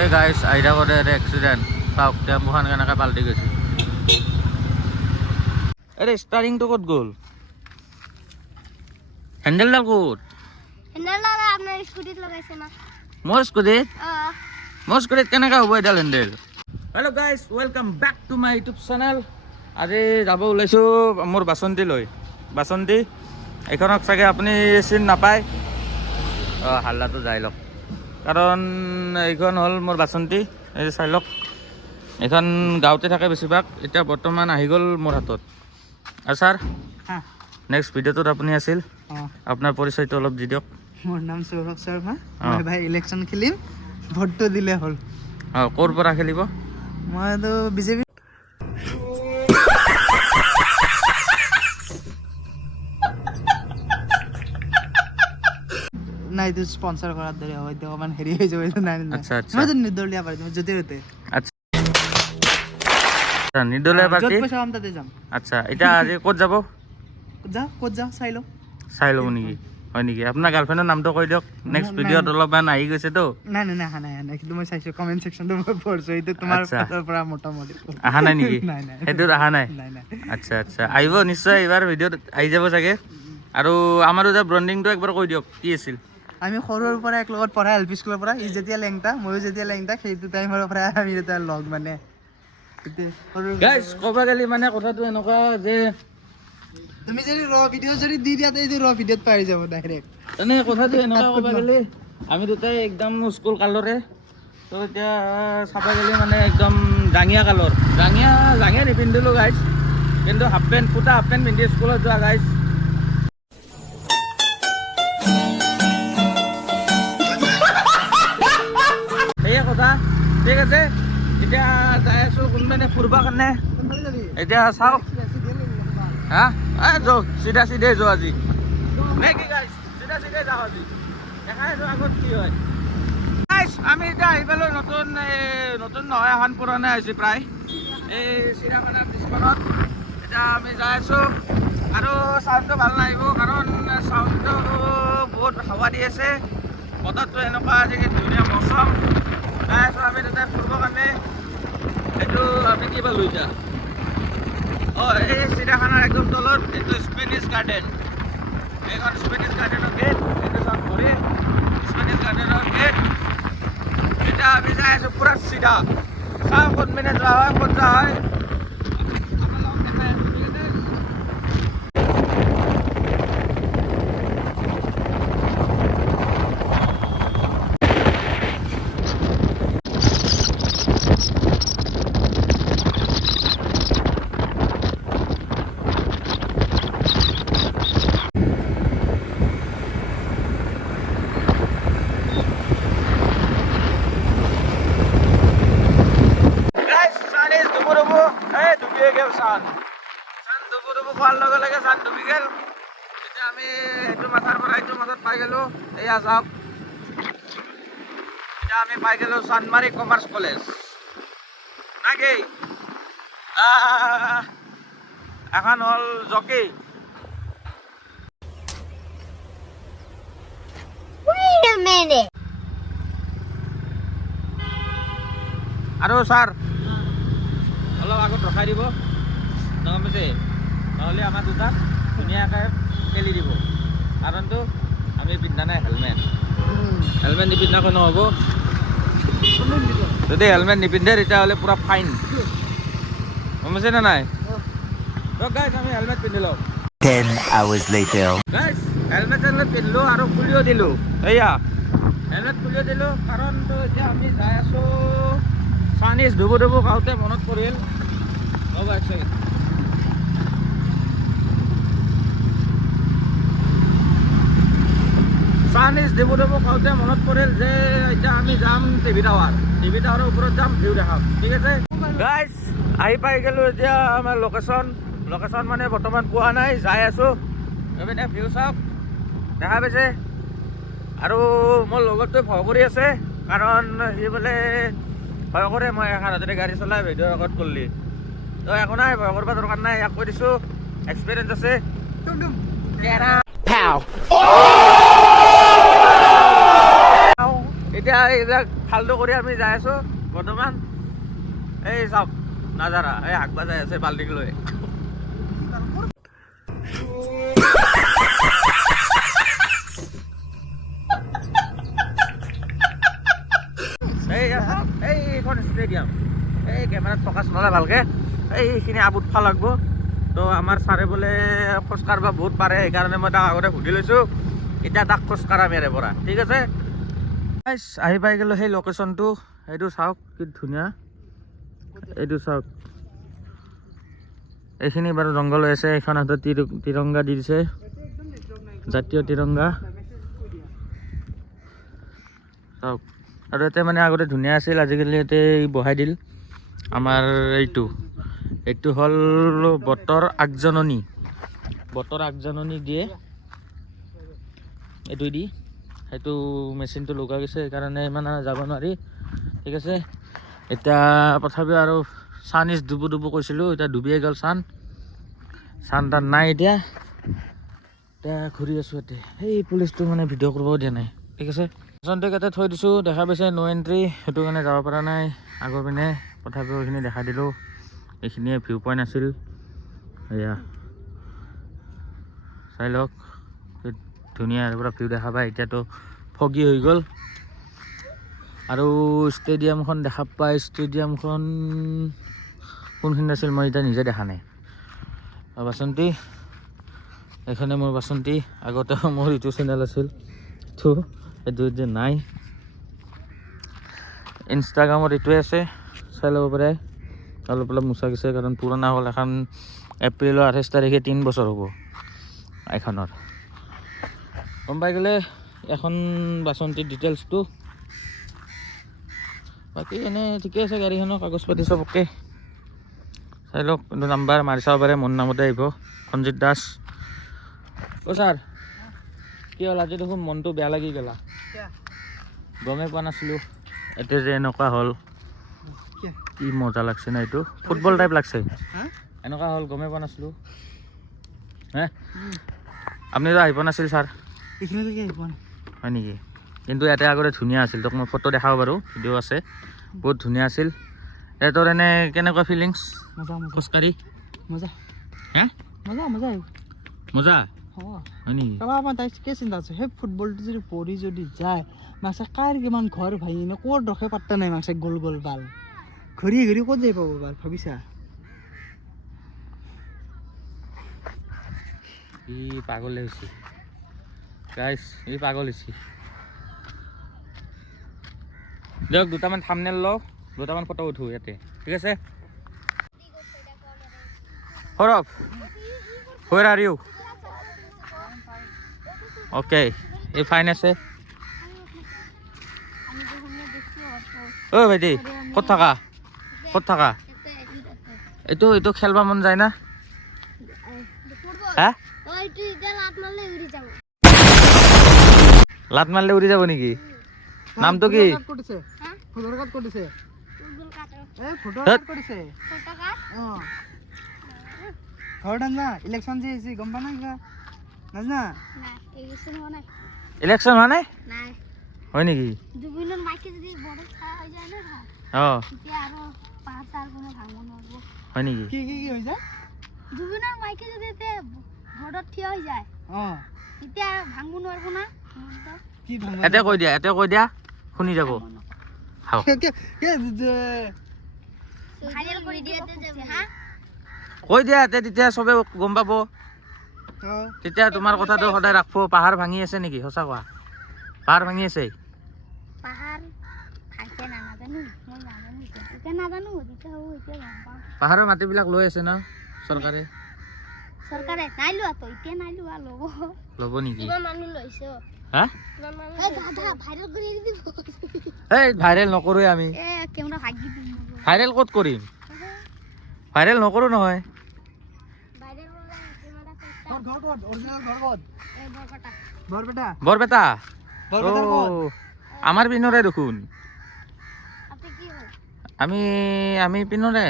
এই গাইছ আইডা করে এক্সিডেন্ট চাওক টেম্পুখান কেনেকৈ পাল্টি গৈছে আরে স্টারিংটো ক'ত গ'ল হেন্ডেলডাল ক'ত হেন্ডেলডাল আপোনাৰ স্কুটিত লগাইছে না মোৰ স্কুটিত কেনেকৈ হ'ব এডাল handle hello' guys welcome back to my YouTube channel আজি যাব ওলাইছোঁ মোৰ বাচন্তীলৈ বাচন্তী এইখনক চাগে আপুনি চিন নাপায় অঁ হাল্লাটো যাই লওক কাৰণ এইখন হ'ল মোৰ বাচন্তী এই চাই লওক এইখন গাঁৱতে থাকে বেছিভাগ এতিয়া বৰ্তমান আহি গ'ল মোৰ হাতত আৰু ছাৰ নেক্সট ভিডিঅ'টোত আপুনি আছিল আপোনাৰ পৰিচয়টো অলপ দি দিয়ক মোৰ নাম সৌৰভ শৰ্মা মই ভাই ইলেকশ্যন খেলিম ভোটটো দিলে হ'ল অঁ ক'ৰ পৰা খেলিব মইতো বিজেপি নাই এইটো স্পন্সৰ কৰাৰ দৰে হ'ব এতিয়া অকণমান হেৰি হৈ যাব এইটো নাই আচ্ছা আচ্ছা মইতো নিৰ্দলীয় পাৰ্টি মই য'তে ত'তে আচ্ছা নিৰ্দলীয় য'ত পাৰ্টি পইচা পাম তাতে যাম আচ্ছা এতিয়া আজি ক'ত যাব ক'ত যাওঁ চাই লওঁ চাই ল'ব নেকি হয় নেকি আপোনাৰ গাৰ্লফ্ৰেণ্ডৰ নামটো কৈ দিয়ক নেক্সট ভিডিঅ'ত অলপমান আহি গৈছেতো নাই অহা নাই কিন্তু মই চাইছোঁ কমেণ্ট ছেকশ্যনটো মই পঢ়িছোঁ এইটো তোমাৰ আচ্ছা। ফালৰ পৰা মোটামুটি অহা নাই নেকি নাই সেইটোত অহা নাই নাই আচ্ছা আচ্ছা আহিব নিশ্চয় এইবাৰ ভিডিঅ'ত আহি যাব চাগে আৰু আমাৰো যে ব্ৰণ্ডিংটো একবাৰ কৈ দিয়ক কি আছিল আমি সৰুৰ পৰা এক লগত পঢ়া এল পি স্কুলৰ পৰা ই যেতিয়া লেংটা ময়ো যেতিয়া লেংটা সেইটো টাইমৰ পৰা আমি এটা লগ মানে গাইজ ক'ব গ'লে মানে কথাটো এনেকুৱা যে তুমি যদি ৰ ভিডিঅ' যদি দি দিয়া এইটো ৰ ভিডিঅ'ত পাই যাব ডাইৰেক্ট এনে কথাটো এনেকুৱা ক'ব গ'লে আমি দুটাই একদম স্কুল কালৰে তো এতিয়া চাব গ'লে মানে একদম জাঙিয়া কালৰ জাঙিয়া নিপিন্ধিলোঁ গাইজ কিন্তু হাফ পেণ্ট ফুটা হাফ পেণ্ট পিন্ধি স্কুলত যোৱা গাইজ সেয়ে কথা ঠিক আছে এতিয়া যাই আছোঁ কোনপিনে ফুৰিব কাৰণে এতিয়া চাওক হা যাওক চিধা চিধাই যোৱা আজি নে কি গাইজ চিধা চিধাই যাওঁ আজি দেখাই আছোঁ আগত কি হয় গাইজ আমি এতিয়া আহি পালোঁ নতুন নহয় এখন পুৰণা হৈছে প্ৰায় এই চিৰাখানাৰ পিছখনত এতিয়া আমি যাই আছোঁ আৰু চাউণ্ডটো ভাল নাহিব কাৰণ চাউণ্ডটো বহুত হাৱা দি আছে বতৰটো এনেকুৱা আছে কি ধুনীয়া মৌচম যাই আছোঁ আমি তাতে ফুৰিবৰ কাৰণে এইটো আমি কিবা লৈ যাওঁ অঁ এই চিৰিয়াখানাৰ একদম তলত এইটো স্পেনিছ গাৰ্ডেন এইখন স্পেনিছ গাৰ্ডেনৰ গেট এইটো চাওক ঘূৰি স্পেনিছ গাৰ্ডেনৰ গেট এতিয়া আমি যাই আছোঁ পূৰা চিধা চাওঁ কোনপিনে যোৱা হয় ক'ত যোৱা হয় আপোনালোকক দেখাই আছোঁ ঠিক আছে চান ডুবু খোৱাৰ লগে লগে চান ডুবি গ'ল এতিয়া আমি এইটো মাথাৰ পৰা এইটো মাথাত পাই গ'লোঁ এয়া চাওক এতিয়া আমি পাই গ'লোঁ চান্দমাৰী কমাৰ্চ কলেজ নাকি এখন হ'ল জকি আৰু ছাৰ অলপ আগত ৰখাই দিব গম পাইছে নহ'লে আমাৰ দুটাক ধুনীয়াকৈ ঠেলি দিব কাৰণটো আমি পিন্ধা নাই হেলমেট নিপিন্ধাকৈ নহ'ব যদি হেলমেট নিপিন্ধে তেতিয়াহ'লে পূৰা ফাইন গম পাইছে নে নাই গাইজ আমি হেলমেট পিন্ধি লওঁ 10 hours later. গাইজ হেলমেট পিন্ধিলোঁ আৰু খুলিও দিলোঁ এয়া হেলমেট খুলিও দিলোঁ কাৰণটো এতিয়া আমি যাই আছোঁ চাইনিজ ডুবু খাওঁতে মনত পৰিল হ'ব এক ছেকেণ্ড চাইনিজ ডুবু খাওঁতে মনত পৰিল যে এতিয়া আমি যাম টিভি টাৱাৰৰ ওপৰত যাম ভিউ দেখাম ঠিক আছে গাইজ আহি পাই গ'লোঁ এতিয়া আমাৰ লোকেশ্যন মানে বৰ্তমান পোৱা নাই যাই আছোঁ এইপিনে ভিউ চাওক দেখা পাইছে আৰু মোৰ লগতটো ভয় কৰি আছে কাৰণ সি বোলে ভয় কৰে মই এখন হাতেৰে গাড়ী চলাই ভিডিঅ'ৰ আগত কৰিলি তো একো নাই ভয় কৰিব দৰকাৰ নাই ইয়াক কৈ দিছোঁ এক্সপিৰিয়েঞ্চ আছে এতিয়া এইবিলাক ফাল্টু কৰি আমি যাই আছো বৰ্তমান এই চাওক নাজাৰা এই আগবা যাই আছে বাল্টিং লৈ এইখন ষ্টেডিয়াম এই কেমেৰাত ফকাছ নলয় ভালকে এইখিনি আবুত ফা লাগব তো আমাৰ ছাৰে বোলে খোজ কাঢ়িব বহুত পাৰে সেইকাৰণে মই তাক আগতে সুধি লৈছোঁ এতিয়া তাক খোজ কাঢ়াম ইয়াৰে পৰা ঠিক আছে আহি পাই গ'লোঁ সেই লোকেশ্যনটো এইটো চাওক কি ধুনীয়া এইটো চাওক এইখিনি বাৰু জংঘল হৈ আছে এইখন হাতত তিৰংগা দি দিছে জাতীয় তিৰংগা চাওক আৰু ইয়াতে মানে আগতে ধুনীয়া আছিল আজিকালি ইয়াতে বহাই দিল আমাৰ এইটো হ'ল বতৰ আগজাননী দিয়ে এইটো দি সেইটো মেচিনটো লগা গৈছে সেইকাৰণে ইমান যাব নোৱাৰি ঠিক আছে এতিয়া তথাপিও আৰু চান ডুবু কৈছিলোঁ এতিয়া ডুবিয়ে গ'ল চান তাত নাই এতিয়া ঘূৰি আছোঁ ইয়াতে সেই পুলিচটো মানে ভিডিঅ' কৰিব দিয়া নাই ঠিক আছে বাচনটোক ইয়াতে থৈ দিছোঁ দেখা পাইছে ন' এণ্ট্ৰি সেইটো কাৰণে যাব পৰা নাই আগৰ পিনে তথাপিও এইখিনি দেখাই দিলোঁ এইখিনিয়ে ভিউ পইণ্ট আছিল এয়া চাই লওক ধুনীয়া পুৰা ভিউ দেখা পায় এতিয়াতো ফগি হৈ গ'ল আৰু ষ্টেডিয়ামখন দেখা পায় ষ্টেডিয়ামখন কোনখিনিত আছিল মই এতিয়া নিজে দেখা নাই বাচন্তি এইখনে মোৰ বাচন্তি আগতে মোৰ ইউটিউব চেনেল আছিল তো এইটো যে নাই ইনষ্টাগ্ৰামত এইটোৱে আছে চাই ল'ব পাৰে অলপ মোচা গৈছে কাৰণ পুৰণা হ'ল এখন এপ্ৰিলৰ 28 তাৰিখে 3 বছৰ হ'ব এইখনৰ গম পাই গ'লে এখন বাচন্তিৰ ডিটেইলছটো বাকী এনেই ঠিকে আছে গাড়ীখনৰ কাগজ পাতি চব অ'কে চাই লওক কিন্তু নাম্বাৰ মাৰি চাব পাৰে মোৰ নামতে আহিব সঞ্জিত দাস অ' ছাৰ কি হ'ল আজি দেখোন মনটো বেয়া লাগি গ'লা গমেই পোৱা নাছিলোঁ এতিয়া যে এনেকুৱা হ'ল কি মজা লাগছে না এইটো ফুটবল টাইপ লাগছে এনেকুৱা হ'ল গমেই পোৱা নাছিলোঁ হে আপুনিতো আহি পোৱা নাছিল ছাৰ হয় নেকি কিন্তু ইয়াতে আগতে ধুনীয়া আছিল তোক মই ফটো দেখাব বাৰু ভিডিঅ' আছে বহুত ধুনীয়া আছিল তোৰ এনে কেনেকুৱা ফিলিংছ খোজকাঢ়ি মজা হে মজা হয় নেকি তাই কি চিন্তা আছে সেই ফুটবলটো যদি পৰি যদি যায় মাছে কাৰ কিমান ঘৰ ভাঙি নে ক'ত ৰখে পাত্তা নাই মাছে গ'ল বাল ঘূৰি ক'ত যাই পাব বাল ভাবিছা ই পাগল হৈছে গাইছ ই পাগল হৈছে দিয়ক দুটামান থাম্বনেইল লওঁ দুটামান ফটো উঠো ইয়াতে ঠিক আছে Saurabh where are you okay এই ফাইন আছে ঐ ভাইটি ক'ত থাকা এইটো খেলব মন যায় না হা লাত মারলে উড়ি যাব নাকি নামটো কি ইলেকশন যে গম পা না নাজনা ইলেকশন হোৱা নাই হয় নেকি হয় নেকি কি হৈ যায় জুবিনৰ মাইকে যদি ঘৰত থিয় হৈ যায় তেতিয়া ভাঙব নোৱাৰিব না কি ভাঙ এতে কৈ দিয়া শুনি যাব ভাইৰেল কৰি দিয়ে হা কৈ দিয়া তেতিয়া চবে গম পাব তেতিয়া তোমাৰ কথাটো সদায় ৰাখব পাহাৰ ভাঙি আছে নেকি সঁচা কোৱা পাহাৰ ভাঙি আছে পাহাৰ ভালকে নাজানো মই নাজানো এতিয়া নাজানো এতিয়া হ'ব এতিয়া গম পাওঁ পাহাৰৰ মাটিবিলাক লৈ আছে ন চৰকাৰে নাই লোৱা তো এতিয়া নাই লোৱা ল'ব নেকি কিমান মানুহ লৈছে হা ভাইৰেল কৰি দিব এই ভাইৰেল নকৰোঁ আমি কেমেৰা ভাগি দিম ভাইৰেল ক'ত কৰিম ভাইৰেল নকৰোঁ নহয় বৰপেটা আমাৰ পিনৰে দেখোন আমি পিনৰে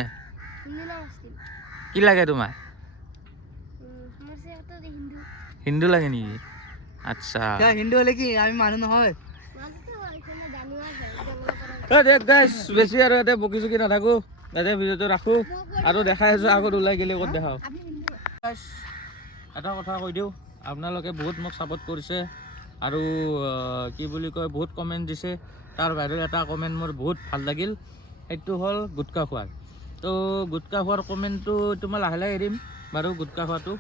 কি লাগে তোমাৰ হিন্দু লাগে নেকি আচ্ছা হিন্দু হলে কি আমি মানুহ নহয় দেখ গাইছ বেছি আৰু ইয়াতে বকি চকি নাথাকো ইয়াতে ভিডিঅ'টো ৰাখো আৰু দেখাই আছো আগত ওলাই গ'লে ক'ত দেখাওঁ এটা কথা কৈ দিওঁ আপোনালোকে বহুত মোক ছাপোৰ্ট কৰিছে আৰু কি বুলি কয় বহুত কমেণ্ট দিছে তাৰ বাহিৰে এটা কমেণ্ট মোৰ বহুত ভাল লাগিল সেইটো হ'ল গুটকা খোৱাৰ তো গুটকা খোৱাৰ কমেণ্টটো এইটো মই লাহে লাহে এৰিম বাৰু গুটকা খোৱাটো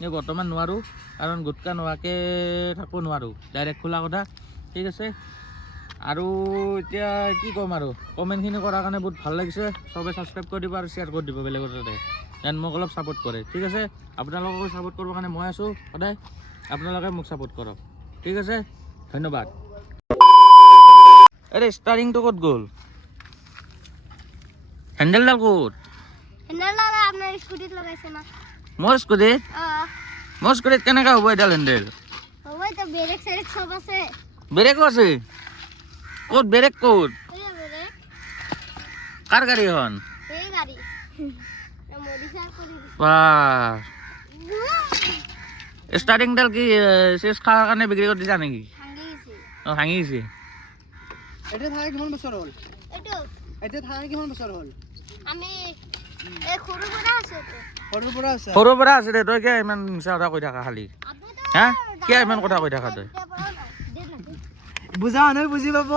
এই বৰ্তমান নোৱাৰোঁ কাৰণ গুটকা নোহোৱাকৈ থাকিব নোৱাৰোঁ ডাইৰেক্ট খোলা কথা ঠিক আছে আৰু এতিয়া কি ক'ম আৰু কমেণ্টখিনি কৰাৰ কাৰণে বহুত ভাল লাগিছে চবে ছাবস্ক্ৰাইব কৰি দিব আৰু শ্বেয়াৰ কৰি দিব বেলেগৰ তাতে যেন মোক অলপ ছাপোৰ্ট কৰে ঠিক আছে আপোনালোকক ছাপোৰ্ট কৰিবৰ কাৰণে মই আছোঁ সদায় আপোনালোকে মোক ছাপোৰ্ট কৰক ঠিক আছে ধন্যবাদ আৰে ষ্টাৰিংটো ক'ত গ'ল হেণ্ডেলডাল ক'ত আপনাৰ স্কুটিত লাগাইছে না মোৰ স্কুটিত কেনেকৈ হ'ব এডাল হেণ্ডেল ওই তো ব্ৰেক সেৰেক সব আছে ব্ৰেকো আছে ক'ত ব্ৰেক ক'ত এই ব্ৰেক কাৰ গাড়ী এখন এই গাড়ি মডিফাই কৰে বাহ ষ্টাৰিংডাল কি চেচ খোৱাৰ কাৰণে বিক্ৰী কৰি দিছা নেকি ভাঙি গেছে অঁ ভাঙি গৈছে এটা থাকা কিমান বছৰ হ'ল এটো এটা থাকা কিমান বছৰ হ'ল আমি এই সৰু বড়া আছে তো সৰুৰ পৰা আছে সৰুৰ পৰা আছে দে তই কিয় ইমান মিছা কথা কৈ থাকা খালি আপনি তো হা কিয় ইমান কথা কৈ থাকা তই বুজা মানুহে বুজি পাব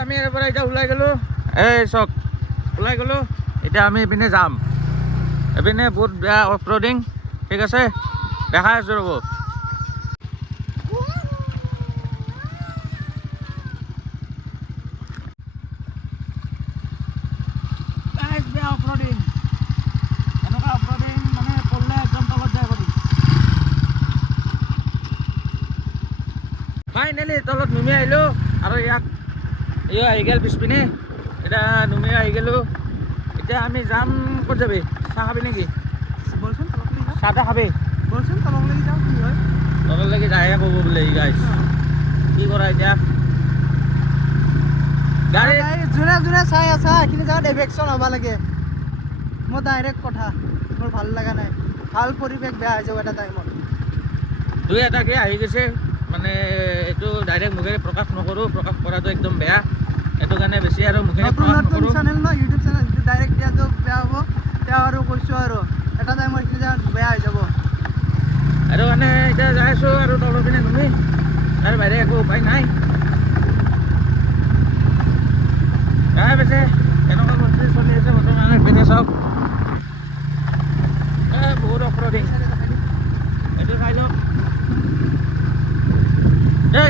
আমি ইয়াৰ পৰা এতিয়া ওলাই গ'লোঁ এই চক ওলাই গ'লোঁ এতিয়া আমি এইপিনে যাম এইপিনে বহুত বেয়া অফ ৰ'ডিং ঠিক আছে দেখাই আছোঁ ৰ'ব বেয়া অফ ৰ'ডিং এনেকুৱা অফ ৰ'ডিং মানে পঢ়লে একদম তলত যায় পাৰি ফাইনেলি তলত নুমি আহিলোঁ আৰু ইয়াক আহি গ'ল পিছপিনে এতিয়া নুমি আহি গ'লোঁ এতিয়া আমি যাম ক'ত যাবি চাহ খাবি নেকি বলচোন তলক লাগি যা চাহ তাহ খাবি বলচোন তলক লাগি যাওঁ কি হয় তললৈকে যায়হে ক'ব বোলে এই গাইছ কি কৰা এতিয়া গাড়ী যোনে যোনে চাই আছা সেইখিনি জেগাত এভেকশ্যন হ'ব লাগে মোৰ ডাইৰেক্ট কথা মোৰ ভাল লগা নাই ভাল পৰিৱেশ বেয়া হৈ যাব এটা টাইমত দুই এটাকে আহি গৈছে মানে এইটো ডাইৰেক্ট মুখেৰে প্ৰকাশ নকৰোঁ প্ৰকাশ কৰাটো একদম বেয়া সেইটো কাৰণে বেছি আৰু মুখেৰে নতুন প্ৰকাশ নতুন নকৰোঁ চেনেল ন ইউটিউব চেনেল যিটো ডাইৰেক্ট দিয়াটো বেয়া হ'ব তেওঁ আৰু কৈছোঁ আৰু এটা টাইমত সেইখিনি জেগাত বেয়া হৈ যাব সেইটো কাৰণে এতিয়া যাই আছোঁ আৰু তলৰ পিনে নুমি তাৰ বাহিৰে একো উপায় নাই তাই পিছে কেনেকুৱা পৰিস্থিতি চলি আছে বৰ্তমান পিনে চাওক বহুত অফৰডিং এইটো চাই লওক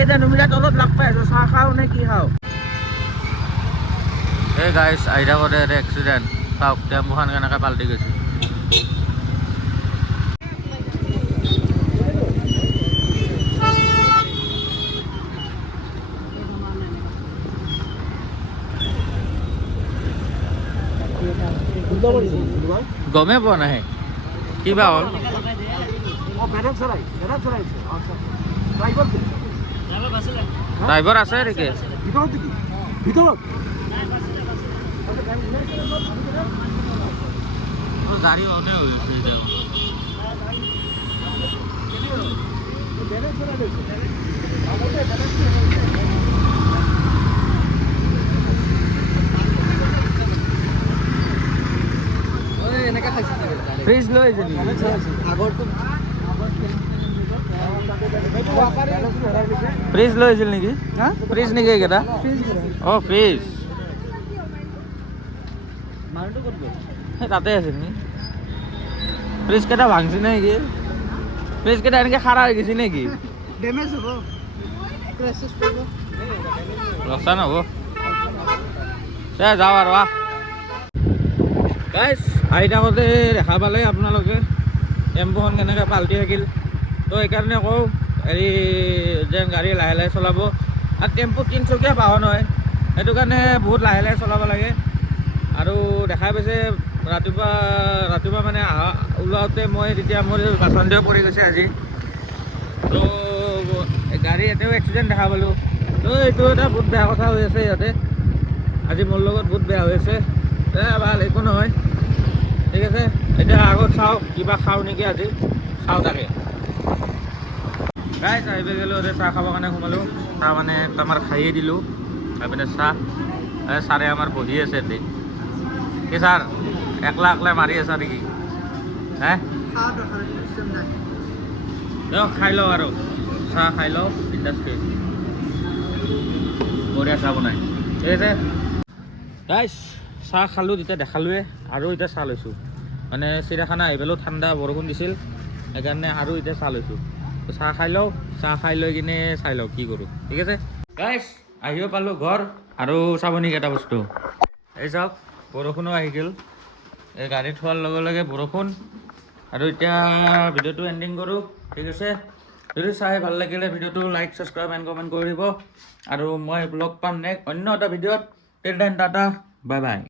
এতিয়া নুমিলা তলত লাগ পাই আছোঁ চাহ খাওঁ নে কি খাওঁ এই গাইছ আহি থাকোঁতে এটা এক্সিডেণ্ট চাওক টেম্পুখন কেনেকৈ পাল্টি গৈছে গমে পোৱা নাই কিবা হ'ল ড্ৰাইভাৰ আছে নেকি গাড়ী অনে হৈ আছে এতিয়া এনেকৈ খাইছে ফ্ৰিজ লৈ আহিছে নেকি আগৰটো ফ্ৰিজ লৈ আহিছিল নেকি হা ফ্ৰিজ নেকি এইকেইটা অঁ ফ্ৰিজ মানুহটো ক'ত গ'ল সেই তাতে আছিল নেকি ফ্ৰিজ কেইটা ভাঙছি নেকি ফ্ৰিজ কেইটা এনেকৈ খাৰা হৈ গৈছে নেকি ডেমেজ হ'ব ক্ৰেছেছ কৰিব লোকচান হ'ব দে যাওঁ আৰু গাইছ আহি থাকোঁতে দেখা পালে আপোনালোকে টেম্পুখন কেনেকৈ পাল্টি থাকিল তো সেইকাৰণে কওঁ হেৰি যেন গাড়ী লাহে লাহে চলাব আৰু টেম্পু তিনিচকীয়া বাহন হয় সেইটো কাৰণে বহুত লাহে লাহে চলাব লাগে আৰু দেখা পাইছে ৰাতিপুৱা মানে ওলাওঁতে মই তেতিয়া মোৰ বাচন্দেও পৰি গৈছে আজি তো গাড়ী এটাও এক্সিডেণ্ট দেখা পালোঁ তো এইটো এটা বহুত বেয়া কথা হৈ আছে ইয়াতে আজি মোৰ লগত বহুত বেয়া হৈ আছে ভাল একো নহয় ঠিক আছে এতিয়া আগত চাওঁ কিবা খাওঁ নেকি আজি চাওঁ তাকে গাইছ আহিব গ'লোঁ চাহ খাবৰ কাৰণে সোমালোঁ চাহ মানে আমাৰ খাইয়ে দিলোঁ এইপিনে চাহ ছাৰে আমাৰ বহি আছে এতে কি ছাৰ একলা একলা মাৰি আছা নেকি হে দিয়ক খাই লওঁ আৰু চাহ খাই লওঁ বিন্দাছকৈ বঢ়িয়া চাহ বনাই ঠিক আছে গাইছ চাহ খালোঁ তেতিয়া দেখালোৱে আৰু এতিয়া চাহ লৈছোঁ মানে চিৰিয়াখানা আহি পেলাইও ঠাণ্ডা বৰষুণ দিছিল সেইকাৰণে আৰু এতিয়া চাহ লৈছোঁ চাহ খাই লওঁ চাহ খাই লৈ কিনে চাই লওঁ কি কৰোঁ ঠিক আছে গাইছ আহিব পালোঁ ঘৰ আৰু চাব নেকি এটা বস্তু এই চাওক বৰষুণো আহি গ'ল এই গাড়ী থোৱাৰ লগে লগে বৰষুণ আৰু এতিয়া ভিডিঅ'টো এণ্ডিং কৰোঁ ঠিক আছে যদি চাই ভাল লাগিলে ভিডিঅ'টো লাইক ছাবস্ক্ৰাইব এণ্ড কমেণ্ট কৰি দিব আৰু মই লগ পাম নেক্সট অন্য এটা ভিডিঅ'ত till then tata bye bye